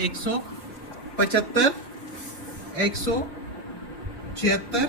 175, 176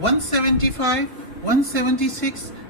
175, 176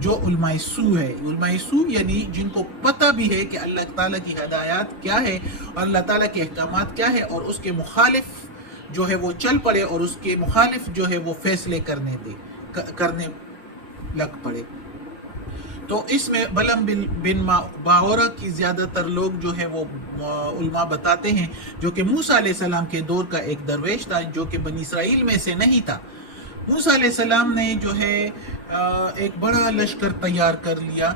جو علماء سو ہے، علماء سو یعنی جن کو پتہ بھی ہے کہ اللہ تعالیٰ کی ہدایات کیا ہے اور اللہ تعالیٰ کے احکامات کیا ہے، اور اس کے مخالف جو ہے وہ چل پڑے اور اس کے مخالف جو ہے وہ فیصلے کرنے لگ پڑے۔ تو اس میں بلم بن باورا کی زیادہ تر لوگ جو ہے وہ علماء بتاتے ہیں جو کہ موسیٰ علیہ السلام کے دور کا ایک درویش تھا، جو کہ بنی اسرائیل میں سے نہیں تھا۔ موسیٰ علیہ السلام نے جو ہے ایک بڑا لشکر تیار کر لیا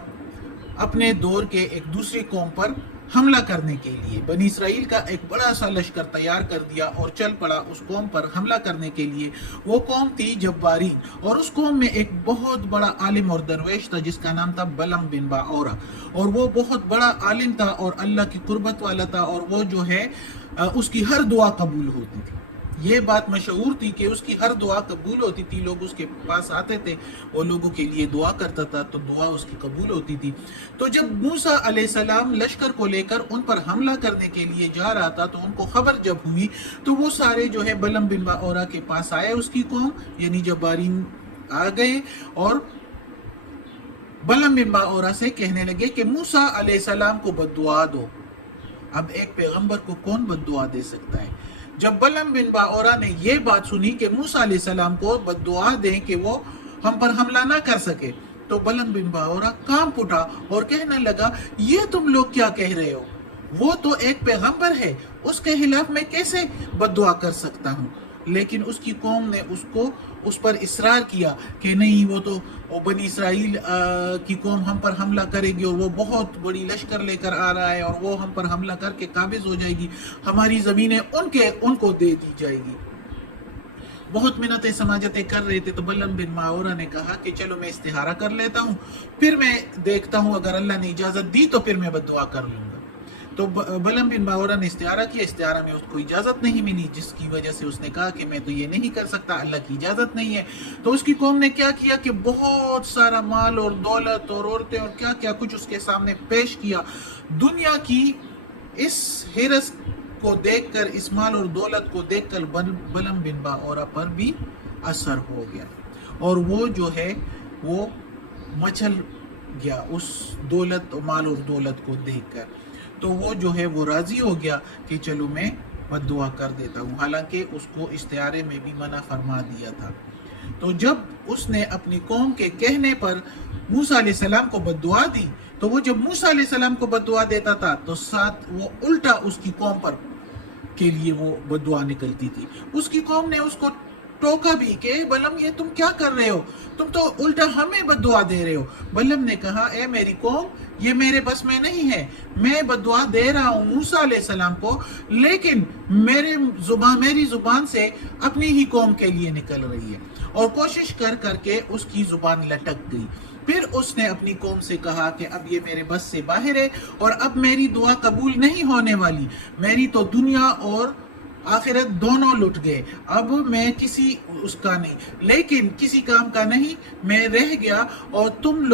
اپنے دور کے ایک دوسری قوم پر حملہ کرنے کے لیے۔ بنی اسرائیل کا ایک بڑا سا لشکر تیار کر دیا اور چل پڑا اس قوم پر حملہ کرنے کے لیے۔ وہ قوم تھی جبارین، اور اس قوم میں ایک بہت بڑا عالم اور درویش تھا جس کا نام تھا بلم بن باورا، اور وہ بہت بڑا عالم تھا اور اللہ کی قربت والا تھا، اور وہ جو ہے اس کی ہر دعا قبول ہوتی تھی۔ یہ بات مشہور تھی کہ اس کی ہر دعا قبول ہوتی تھی، لوگ اس کے پاس آتے تھے، وہ لوگوں کے لیے دعا کرتا تھا تو دعا اس کی قبول ہوتی تھی۔ تو جب موسیٰ علیہ السلام لشکر کو لے کر ان پر حملہ کرنے کے لیے جا رہا تھا تو ان کو خبر جب ہوئی تو وہ سارے جو ہے بلم بن باورا کے پاس آئے، اس کی قوم یعنی جبارین آ گئے اور بلم بن باورا سے کہنے لگے کہ موسیٰ علیہ السلام کو بد دعا دو۔ اب ایک پیغمبر کو کون بد دعا دے سکتا ہے؟ جب بلم بن باورا نے یہ بات سنی کہ موسیٰ علیہ السلام کو بد دعا دیں کہ وہ ہم پر حملہ نہ کر سکے، تو بلم بن باورا کانپ اٹھا اور کہنے لگا یہ تم لوگ کیا کہہ رہے ہو؟ وہ تو ایک پیغمبر ہے، اس کے خلاف میں کیسے بد دعا کر سکتا ہوں؟ لیکن اس کی قوم نے اس پر اصرار کیا کہ نہیں، وہ تو بنی اسرائیل کی قوم ہم پر حملہ کرے گی اور وہ بہت بڑی لشکر لے کر آ رہا ہے اور وہ ہم پر حملہ کر کے قابض ہو جائے گی، ہماری زمینیں ان کو دے دی جائے گی۔ بہت منتیں سماجتیں کر رہے تھے، تو بلم بن باورا نے کہا کہ چلو میں استخارہ کر لیتا ہوں، پھر میں دیکھتا ہوں اگر اللہ نے اجازت دی تو پھر میں بد دعا کر لوں گا۔ تو بلم بن باورا نے استخارہ کیا، استخارہ میں اس کو اجازت نہیں ملی، جس کی وجہ سے اس نے کہا کہ میں تو یہ نہیں کر سکتا، اللہ کی اجازت نہیں ہے۔ تو اس کی قوم نے کیا کیا کہ بہت سارا مال اور دولت اور عورتیں اور کیا کیا کچھ اس کے سامنے پیش کیا۔ دنیا کی اس حرص کو دیکھ کر، اس مال اور دولت کو دیکھ کر بلم بن باورا پر بھی اثر ہو گیا، اور وہ جو ہے وہ مچل گیا اس دولت، مال اور دولت کو دیکھ کر۔ تو وہ جو ہے وہ راضی ہو گیا کہ چلو میں بد دعا کر دیتا ہوں، حالانکہ اس کو استعارے میں بھی منع فرما دیا تھا۔ تو جب اس نے اپنی قوم کے کہنے پر موسیٰ علیہ السلام کو بد دعا دی، تو وہ جب موسیٰ علیہ السلام کو بد دعا دیتا تھا تو ساتھ وہ الٹا اس کی قوم پر کے لیے وہ بد دعا نکلتی تھی۔ اس کی قوم نے اس کو ٹوکا بھی کہ بلم یہ تم کیا کر رہے ہو، تم تو الٹا ہمیں بد دعا دے رہے ہو۔ بلم نے کہا اے میری قوم، یہ میرے بس میں نہیں ہے، میں بد دعا دے رہا ہوں موسیٰ علیہ السلام کو، لیکن میری زبان سے اپنی ہی قوم کے لیے نکل رہی ہے، اور کوشش کر کے اس کی زبان لٹک گئی۔ پھر اس نے اپنی قوم سے کہا کہ اب یہ میرے بس سے باہر ہے اور اب میری دعا قبول نہیں ہونے والی، میری تو دنیا اور آخرت دونوں لٹ گئے، اب میں کسی اس کا نہیں، لیکن کسی کام کا نہیں، میں رہ گیا، اور تم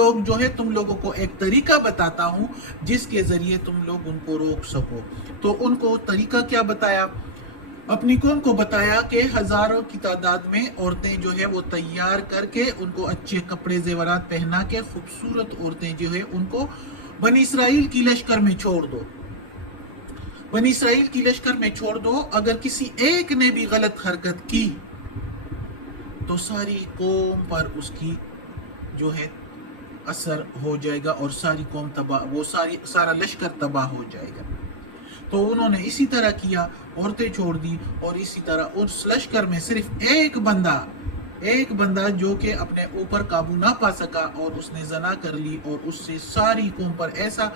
لوگوں کو ایک طریقہ بتاتا ہوں جس کے ذریعے تم لوگ ان کو روک سکو۔ تو ان کو طریقہ کیا بتایا؟ اپنی قوم کو بتایا کہ ہزاروں کی تعداد میں عورتیں جو ہے وہ تیار کر کے، ان کو اچھے کپڑے زیورات پہنا کے، خوبصورت عورتیں جو ہے ان کو بنی اسرائیل کی لشکر میں چھوڑ دو، بنی اسرائیل کی لشکر میں چھوڑ دو، اگر کسی ایک نے بھی غلط حرکت کی تو ساری قوم پر اس کی جو ہے اثر ہو جائے گا اور ساری قوم تباہ، وہ سارا لشکر تباہ ہو جائے گا۔ تو انہوں نے اسی طرح کیا، عورتیں چھوڑ دی، اور اسی طرح اس لشکر میں صرف ایک بندہ جو کہ اپنے اوپر قابو نہ پا سکا، اور اس نے زنا کر لی، اور اس سے ساری قوم پر ایسا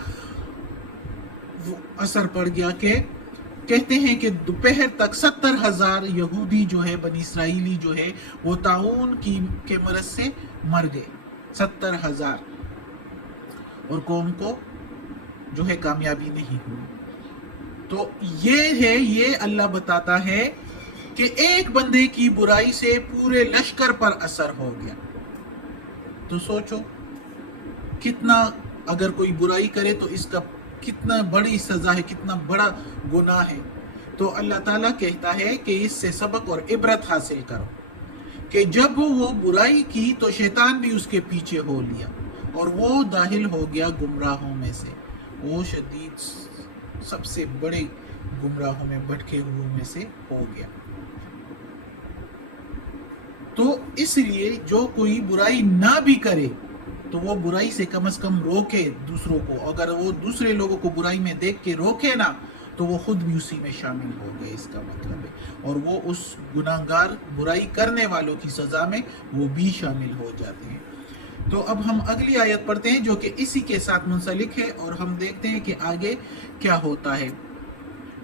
اثر پڑ گیا کہ کہتے ہیں کہ دوپہر تک 70,000 یہودی جو ہے، بنی اسرائیلی جو ہے، وہ طاعون کے مرض سے مر گئے، 70,000، اور قوم کو جو ہے کامیابی نہیں ہوئی۔ تو یہ اللہ بتاتا ہے کہ ایک بندے کی برائی سے پورے لشکر پر اثر ہو گیا۔ تو سوچو کتنا، اگر کوئی برائی کرے تو اس کا کتنا بڑی سزا ہے، کتنا بڑا گناہ ہے۔ تو اللہ تعالیٰ کہتا ہے کہ اس سے سبق اور عبرت حاصل کرو کہ جب وہ برائی کی تو شیطان بھی اس کے پیچھے ہو لیا، اور وہ داخل ہو گیا گمراہوں میں سے، وہ شدید سب سے بڑے گمراہوں میں، بھٹکے ہوئے میں سے ہو گیا۔ تو اس لیے جو کوئی برائی نہ بھی کرے تو وہ برائی سے کم از کم روکے دوسروں کو، اگر وہ دوسرے لوگوں کو برائی میں دیکھ کے روکے نا تو وہ خود بھی اسی میں شامل ہو گئے، اس کا مطلب ہے، اور وہ اس گناہگار برائی کرنے والوں کی سزا میں وہ بھی شامل ہو جاتے ہیں۔ تو اب ہم اگلی آیت پڑھتے ہیں جو کہ اسی کے ساتھ منسلک ہے، اور ہم دیکھتے ہیں کہ آگے کیا ہوتا ہے،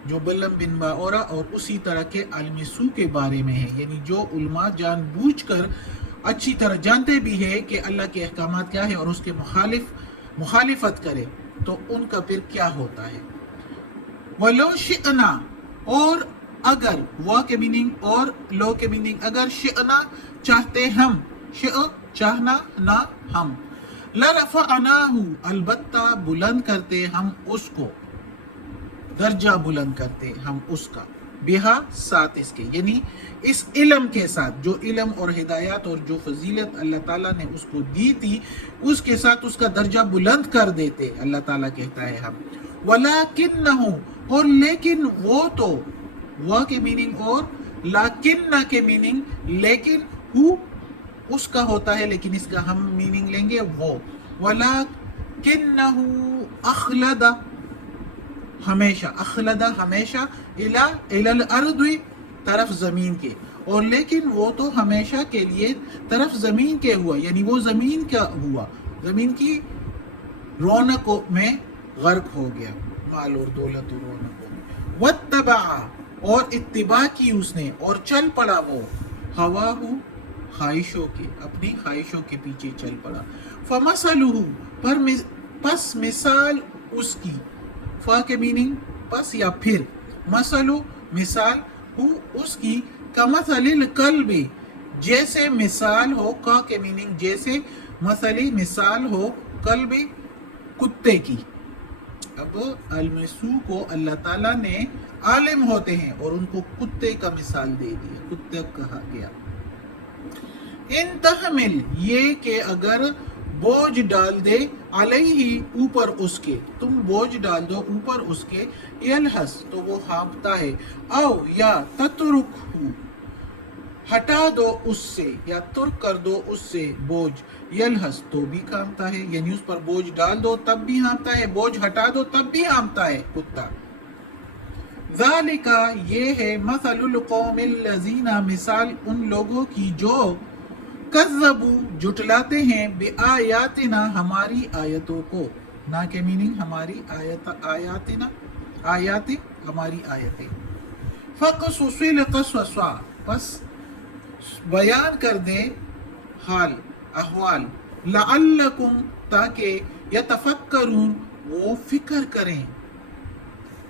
جو بلم بن باورا اور اسی طرح کے عالم سو کے بارے میں ہے، یعنی جو علماء جان بوجھ کر اچھی طرح جانتے بھی ہے کہ اللہ کے احکامات کیا ہے اور اس کے مخالفت کرے تو ان کا پھر کیا ہوتا ہے۔ وَلَوْ شِئْنَا، اور اگر، وا کے میننگ اور لو کے میننگ، اگر شئنا چاہتے ہم، شئ چاہنا نہ ہم، لَرَفَعْنَاهُ البتہ بلند کرتے ہم اس کو، درجہ بلند کرتے ہم اس کا، بہا ساتھ اس کے، یعنی اس علم کے ساتھ، جو علم اور ہدایات اور جو فضیلت اللہ تعالیٰ نے اس کو دی تھی اس کے ساتھ اس کا درجہ بلند کر دیتے، اللہ تعالیٰ کہتا ہے ہم۔ وَلَكِنَّهُ، اور لیکن وہ تو، وہ کے میننگ اور لاکنہ کے میننگ، لیکن ہو اس کا ہوتا ہے لیکن اس کا ہم میننگ لیں گے وہ، وَلَكِنَّهُ أَخْلَدَ، ہمیشہ، اخلدہ ہمیشہ، الی الارض طرف زمین کے، اور لیکن وہ تو ہمیشہ کے لیے طرف زمین کے ہوا، یعنی وہ زمین کا ہوا، زمین کی رونق میں غرق ہو گیا، مال اور دولت اور رونقوں میں۔ واتبع، اور اتباع کی اس نے اور چل پڑا وہ، ہواہ خواہشوں کے، اپنی خواہشوں کے پیچھے چل پڑا۔ فمثلہ، پس مثال اس کی، فا کے میننگ پس یا پھر، مثلو مثال، ہو اس کی، کمثل الکلب جیسے مثال ہو، کا کے میننگ جیسے، مثلی مثال ہو، کلب کتے کی۔ اب المسو کو اللہ تعالیٰ نے عالم ہوتے ہیں اور ان کو کتے کا مثال دے دیا، کتے کہا گیا۔ ان تحمل، یہ کہ اگر بوجھ ڈال دے، علیہ اوپر اس کے، تم بوجھ ڈال دو اوپر اس کے، یلحس تو وہ ہانپتا ہے، او یا تترکہ ہٹا دو اس سے، یا ترک کر دو اس سے بوجھ، یلحس تو بھی ہانپتا ہے، یعنی اس پر بوجھ ڈال دو تب بھی ہانپتا ہے، بوجھ ہٹا دو تب بھی ہانپتا ہے کتا۔ ذالک، یہ ہے، مثل القوم الذین، مثال ان لوگوں کی جو کذبوا جھٹلاتے ہیں، بآیاتنا ہماری آیتوں کو، نا کے میننگ ہماری آیاتنا، آیات ہماری آیتیں۔ فقصص القصص، پس بیان کر دے حال احوال، لعلکم تاکہ یتفکرون وہ فکر کریں۔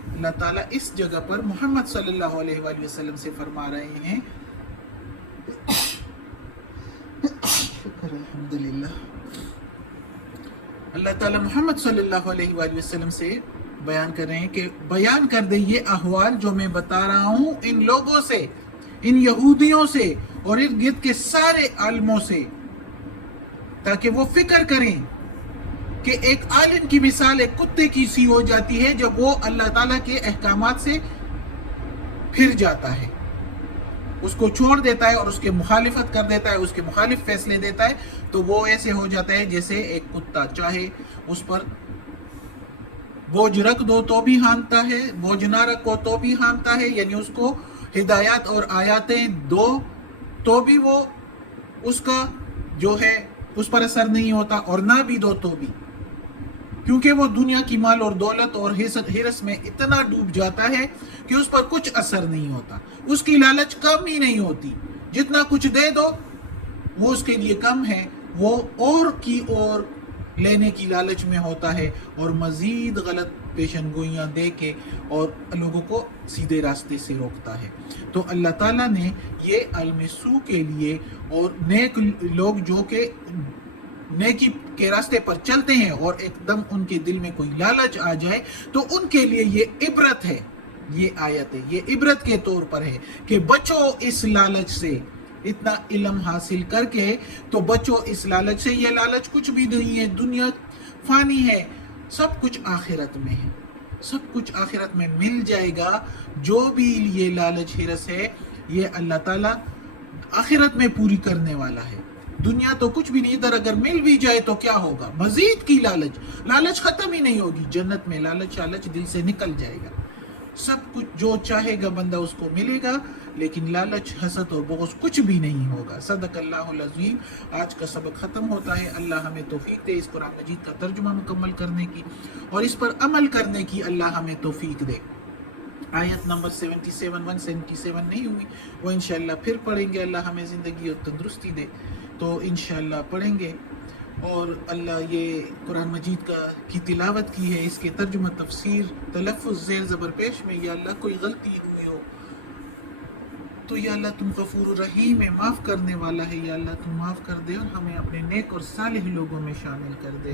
اللہ تعالیٰ اس جگہ پر محمد صلی اللہ علیہ وآلہ وسلم سے فرما رہے ہیں، الحمدللہ، اللہ تعالیٰ محمد صلی اللہ علیہ وآلہ وسلم سے بیان کر رہے ہیں کہ بیان کر دے یہ احوال جو میں بتا رہا ہوں ان لوگوں سے، ان یہودیوں سے اور ارد گرد کے سارے عالموں سے، تاکہ وہ فکر کریں کہ ایک عالم کی مثال ایک کتے کی سی ہو جاتی ہے جب وہ اللہ تعالیٰ کے احکامات سے پھر جاتا ہے، اس کو چھوڑ دیتا ہے اور اس کے مخالفت کر دیتا ہے، اس کے مخالف فیصلے دیتا ہے، تو وہ ایسے ہو جاتا ہے جیسے ایک کتا، چاہے اس پر بوجھ رکھ دو تو بھی ہانپتا ہے، بوجھ نہ رکھو تو بھی ہانپتا ہے، یعنی اس کو ہدایات اور آیاتیں دو تو بھی وہ اس کا جو ہے اس پر اثر نہیں ہوتا، اور نہ بھی دو تو بھی، کیونکہ وہ دنیا کی مال اور دولت اور ہرس میں اتنا ڈوب جاتا ہے کہ اس پر کچھ اثر نہیں ہوتا، اس کی لالچ کم ہی نہیں ہوتی، جتنا کچھ دے دو وہ اس کے لیے کم ہے، وہ اور کی اور لینے کی لالچ میں ہوتا ہے اور مزید غلط پیشن گوئیاں دے کے اور لوگوں کو سیدھے راستے سے روکتا ہے۔ تو اللہ تعالیٰ نے یہ علم سو کے لیے اور نیک لوگ جو کہ نیکی کے راستے پر چلتے ہیں اور ایک دم ان کے دل میں کوئی لالچ آ جائے تو ان کے لیے یہ عبرت ہے، یہ آیت ہے، یہ عبرت کے طور پر ہے کہ بچو اس لالچ سے، اتنا علم حاصل کر کے تو بچو اس لالچ سے. یہ لالچ کچھ بھی نہیں ہے، دنیا فانی ہے، سب کچھ آخرت میں ہے، سب کچھ آخرت میں مل جائے گا. جو بھی یہ لالچ ہرس ہے یہ اللہ تعالیٰ آخرت میں پوری کرنے والا ہے. دنیا تو کچھ بھی نہیں، ادھر اگر مل بھی جائے تو کیا ہوگا؟ مزید کی لالچ، لالچ ختم ہی نہیں ہوگی. جنت میں لالچ دل سے نکل جائے گا. سب کچھ جو چاہے گا بندہ اس کو ملے گا، لیکن لالچ، حسد اور بغض کچھ بھی نہیں ہوگا. صدق اللہ العظیم. آج کا سبق ختم ہوتا ہے. اللہ ہمیں توفیق دے اس قرآن مجید کا ترجمہ مکمل کرنے کی اور اس پر عمل کرنے کی. اللہ ہمیں توفیق دے. آیت نمبر 77 177 نہیں ہوئی، وہ انشاءاللہ پھر پڑھیں گے. اللہ ہمیں زندگی اور تندرستی دے تو انشاءاللہ پڑھیں گے. اور اللہ یہ قرآن مجید کی تلاوت کی ہے، اس کے ترجمہ، تفسیر، تلفظ، زیر زبر پیش میں یا اللہ کوئی غلطی ہوئی ہو تو یا اللہ تم غفور رحیم ہے، معاف کرنے والا ہے. یا اللہ تم معاف کر دے اور ہمیں اپنے نیک اور صالح لوگوں میں شامل کر دے.